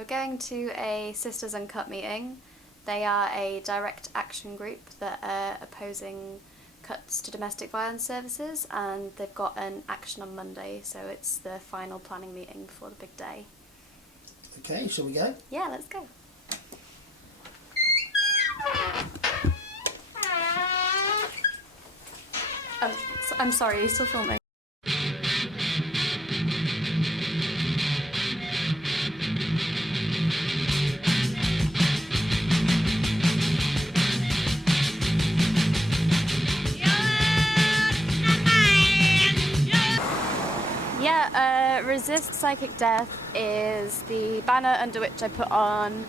we're going to a Sisters Uncut meeting. They are a direct action group that are opposing cuts to domestic violence services, and they've got an action on Monday, so it's the final planning meeting before the big day. Okay, shall we go? Yeah, let's go. I'm sorry, are you still filming? Resist Psychic Death is the banner under which I put on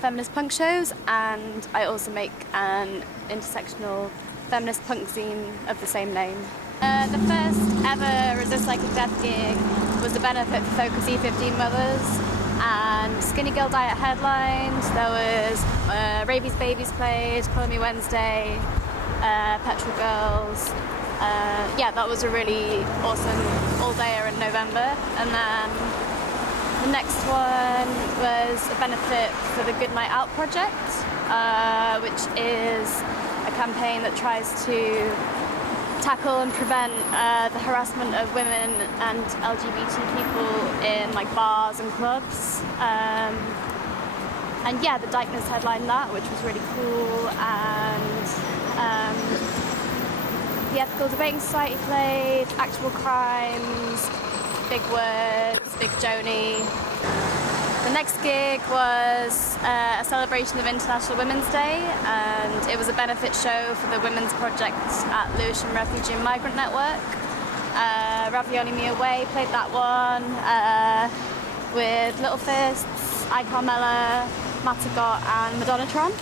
feminist punk shows, and I also make an intersectional feminist punk zine of the same name. The first ever Resist Psychic Death gig was the benefit for Focus E15 Mothers, and Skinny Girl Diet headlined. There was Rabies Babies played, Call Me Wednesday, Petrol Girls. That was a really awesome all-dayer in November. And then the next one was a benefit for the Good Night Out project, which is a campaign that tries to tackle and prevent the harassment of women and LGBT people in bars and clubs. The Dykeness headlined that, which was really cool, and the Ethical Debating Society played, Actual Crimes, Big Words, Big Joni. The next gig was a celebration of International Women's Day, and it was a benefit show for the Women's Project at Lewisham Refugee and Migrant Network. Ravioli Me Away played that one with Little Fists, I Carmella, Matagot and Madonnatron.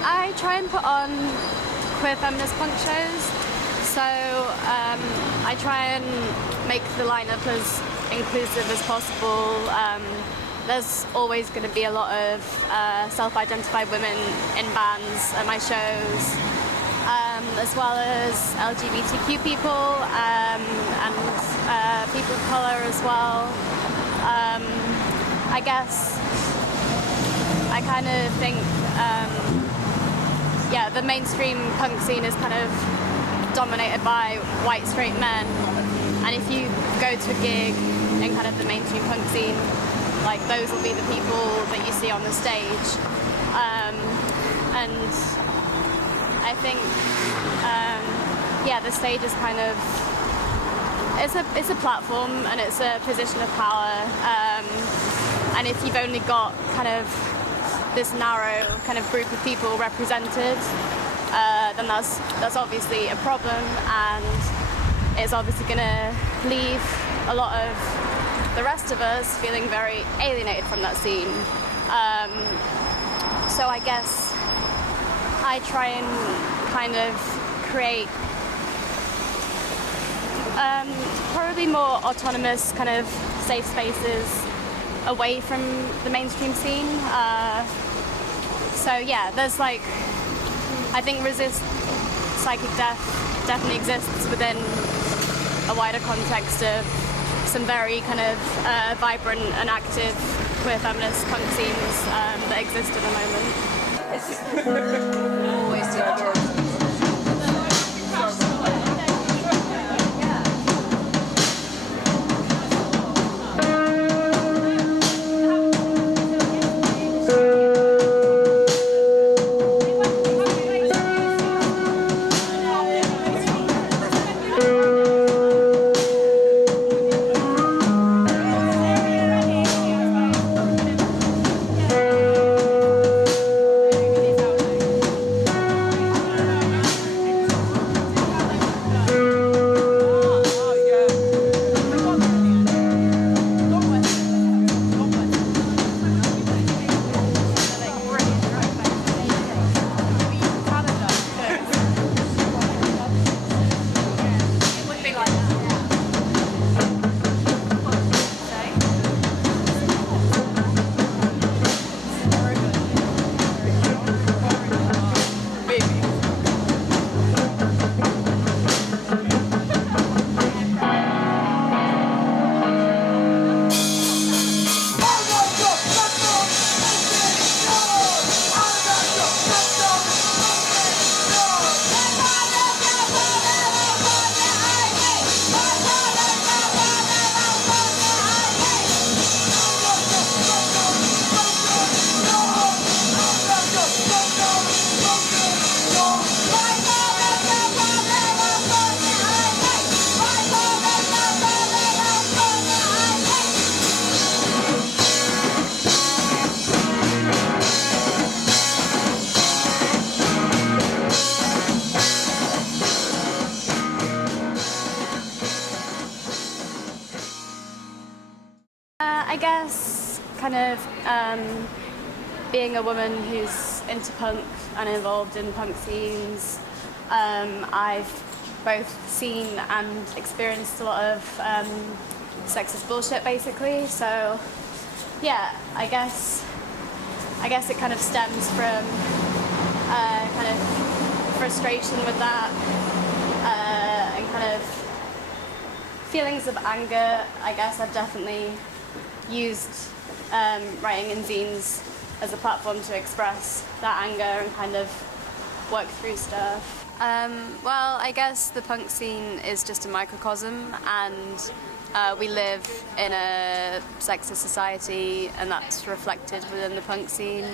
I try and put on queer feminist punk shows, so I try and make the lineup as inclusive as possible. There's always going to be a lot of self-identified women in bands at my shows, as well as LGBTQ people and people of colour as as well. I guess I kind of think, the mainstream punk scene is kind of dominated by white straight men, and if you go to a gig in kind of the mainstream punk scene, like those will be the people that you see on the stage. And I think, the stage is kind of, it's a platform and it's a position of power. And if you've only got kind of this narrow kind of group of people represented, then that's obviously a problem, and it's obviously going to leave a lot of the rest of us feeling very alienated from that scene. So I guess I try and kind of create probably more autonomous kind of safe spaces away from the mainstream scene. There's like, I think Resist Psychic Death definitely exists within a wider context of some very kind of vibrant and active queer feminist punk scenes that exist at the moment. Always the idea. I guess kind of being a woman who's into punk and involved in punk scenes, I've both seen and experienced a lot of sexist bullshit, basically. So yeah, I guess it kind of stems from kind of frustration with that and kind of feelings of anger. I guess I've definitely used writing in zines as a platform to express that anger and kind of work through stuff. Well, I guess the punk scene is just a microcosm, and we live in a sexist society, and that's reflected within the punk scene.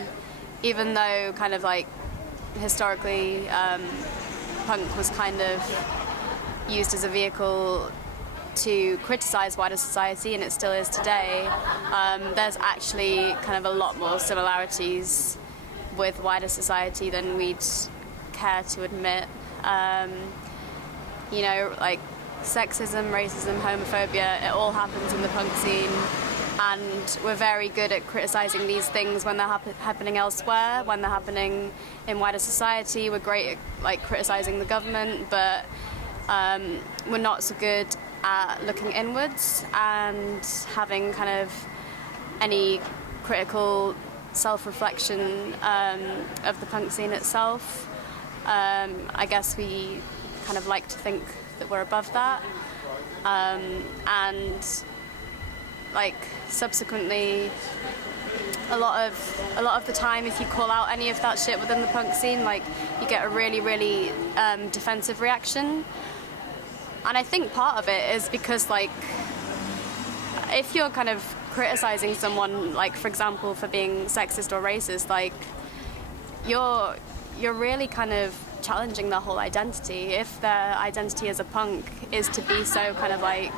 Even though kind of like historically punk was kind of used as a vehicle to criticize wider society, and it still is today, there's actually kind of a lot more similarities with wider society than we'd care to admit. Like sexism, racism, homophobia, it all happens in the punk scene, and we're very good at criticizing these things when they're happening elsewhere. When they're happening in wider society, we're great at like criticizing the government, but we're not so good at looking inwards and having kind of any critical self-reflection of the punk scene itself. I guess we kind of like to think that we're above that, and like subsequently, a lot of the time, if you call out any of that shit within the punk scene, like you get a really defensive reaction. And I think part of it is because, like, if you're kind of criticizing someone, like for example for being sexist or racist, like you're really kind of challenging their whole identity. If their identity as a punk is to be so kind of like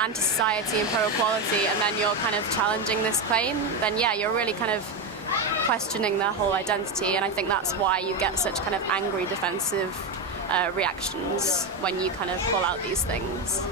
anti-society and pro-equality, and then you're kind of challenging this claim, then yeah, you're really kind of questioning their whole identity. And I think that's why you get such kind of angry, defensive reactions when you kind of call out these things.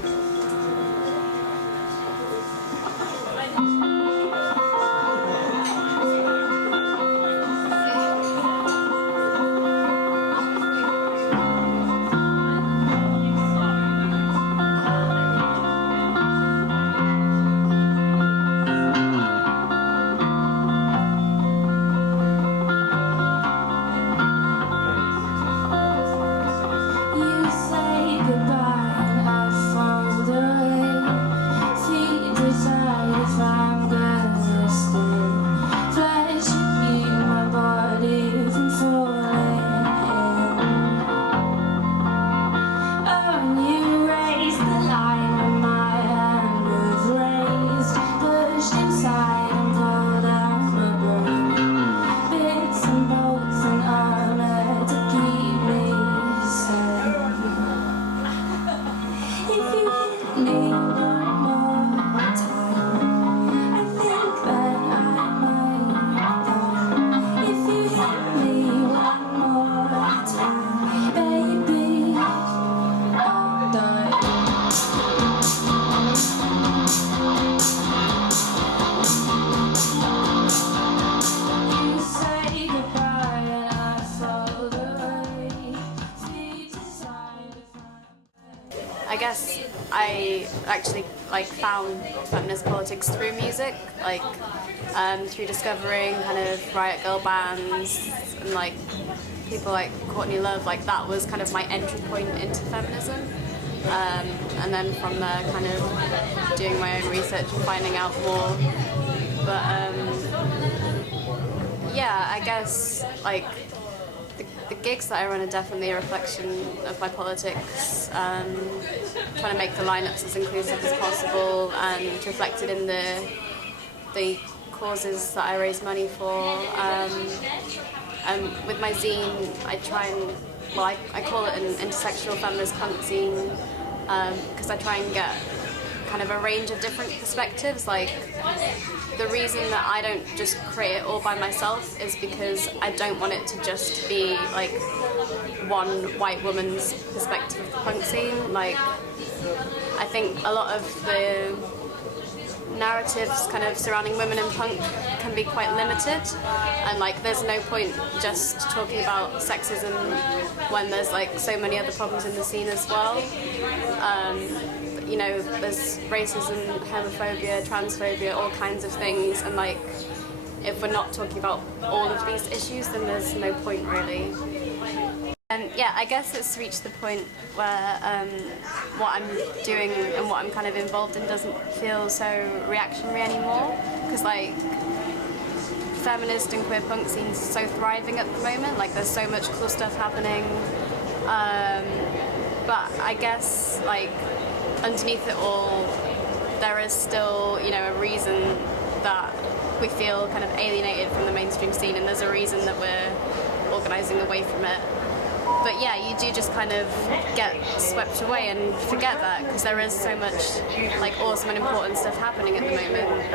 I guess I actually found feminist politics through music, through discovering kind of riot girl bands and like people like Courtney Love. Like that was kind of my entry point into feminism, and then from there kind of doing my own research and finding out more. But yeah, I guess like the gigs that I run are definitely a reflection of my politics, trying to make the lineups as inclusive as possible and reflected in the causes that I raise money for. With my zine, I try and, I call it an intersectional feminist punk zine, because I try and get kind of a range of different perspectives. Like, the reason that I don't just create it all by myself is because I don't want it to just be like one white woman's perspective of the punk scene. Like, I think a lot of the narratives kind of surrounding women in punk can be quite limited, and like there's no point just talking about sexism when there's like so many other problems in the scene as well. You know, there's racism, homophobia, transphobia, all kinds of things, and like if we're not talking about all of these issues, then there's no point really. Yeah, I guess it's reached the point where what I'm doing and what I'm kind of involved in doesn't feel so reactionary anymore, because like feminist and queer punk scene's so thriving at the moment. Like there's so much cool stuff happening, but I guess like underneath it all, there is still, you know, a reason that we feel kind of alienated from the mainstream scene, and there's a reason that we're organising away from it. But yeah, you do just kind of get swept away and forget that, because there is so much like awesome and important stuff happening at the moment.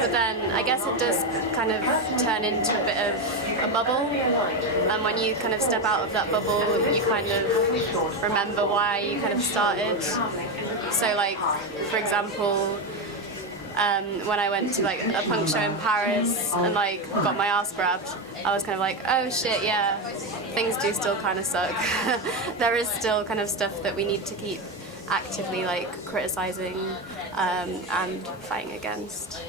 But then I guess it does kind of turn into a bit of a bubble, and when you kind of step out of that bubble, you kind of remember why you kind of started. So like, for example, when I went to like a punk show in Paris and like got my ass grabbed, I was kind of like, oh shit, yeah, things do still kind of suck. There is still kind of stuff that we need to keep actively like criticising and fighting against.